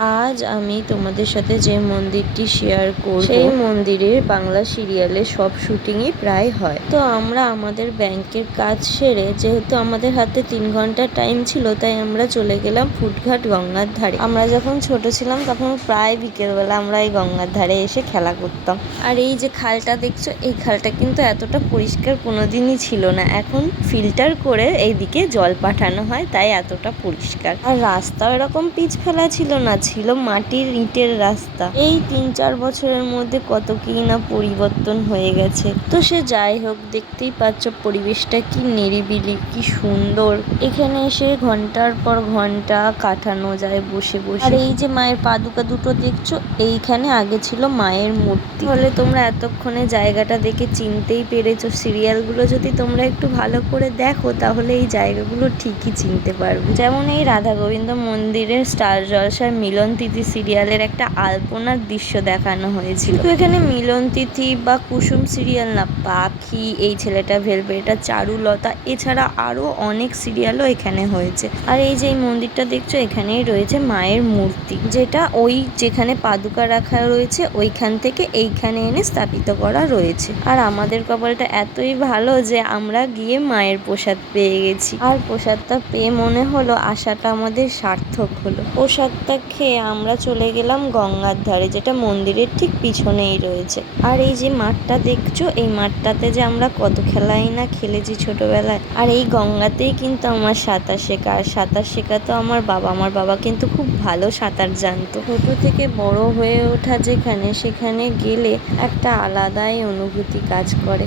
আজ আমি তোমাদের সাথে যে মন্দিরটি শেয়ার করব, সেই মন্দিরের বাংলা সিরিয়ালে সব শুটিংই প্রায় হয়। তো আমরা আমাদের ব্যাংকের কাজ সেরে, যেহেতু আমাদের হাতে 3 ঘন্টা টাইম ছিল, তাই আমরা চলে গেলাম ফুটঘাট গঙ্গার ধারে। আমরা যখন ছোট ছিলাম তখন প্রায় বিকেলবেলা আমরা এই গঙ্গার ধারে এসে খেলা করতাম। আর এই যে খালটা দেখছো, এই খালটা কিন্তু এতটা পরিষ্কার কোনোদিনই ছিল না। এখন ফিল্টার করে এইদিকে জল পাঠানো হয়, তাই এতটা পরিষ্কার। আর রাস্তাও এরকম পিচ ফেলা ছিল না, ছিল মাটির ইটের রাস্তা। এই 3-4 বছরের মধ্যে কত কি না পরিবর্তন হয়ে গেছে। তো সে যাই হোক, দেখতেই পাচ্ছ পরিবেশটা কি নিরিবিলি, কি সুন্দর। এখানে এসে ঘন্টার পর ঘন্টা কাটানো যায় বসে বসে। আর এই যে মায়ের পাদুকা দুটো দেখছো, এইখানে আগে ছিল মায়ের মূর্তি। তাহলে তোমরা এতক্ষণে জায়গাটা দেখে চিনতেই পেরেছো। সিরিয়ালগুলো যদি তোমরা একটু ভালো করে দেখো, তাহলে এই জায়গাগুলো ঠিকই চিনতে পারবে। যেমন এই রাধা গোবিন্দ মন্দিরের স্টার জলসার মিলন তিথি সিরিয়ালের একটা আলপনার দৃশ্য দেখানো হয়েছিল। তো এখানে মিলন তিথি বা কুসুম সিরিয়াল না, পাখি, এই ছেলেটা ভেলভেটা, চারুলতা, এছাড়া আরও অনেক সিরিয়ালও এখানে হয়েছে। আর এই যে এই মন্দিরটা দেখছো, এখানেই রয়েছে মায়ের মূর্তি, যেটা ওই যেখানে পাদুকা রাখা রয়েছে ওইখান থেকে এইখানে এনে স্থাপিত করা রয়েছে। আর আমাদের কপালটা এতই ভালো যে আমরা গিয়ে মায়ের প্রসাদ পেয়ে গেছি। আর প্রসাদটা পেয়ে মনে হলো আশাটা আমাদের সার্থক হলো। প্রসাদটা খেয়ে আমরা চলে গেলাম গঙ্গার ধারে, যেটা মন্দিরের ঠিক পিছনেই রয়েছে। আর এই যে মাঠটা দেখছো, এই মাঠটাতে যে আমরা কত খেলাই না খেলেছি ছোটবেলায়। আর এই গঙ্গাতেই কিন্তু আমার সাঁতার শেখা। আর সাঁতার শেখা তো আমার বাবা কিন্তু খুব ভালো সাঁতার জানতো। ছোট থেকে বড় হয়ে ওঠা যেখানে, সেখানে গেলে একটা আলাদাই অনুভূতি কাজ করে।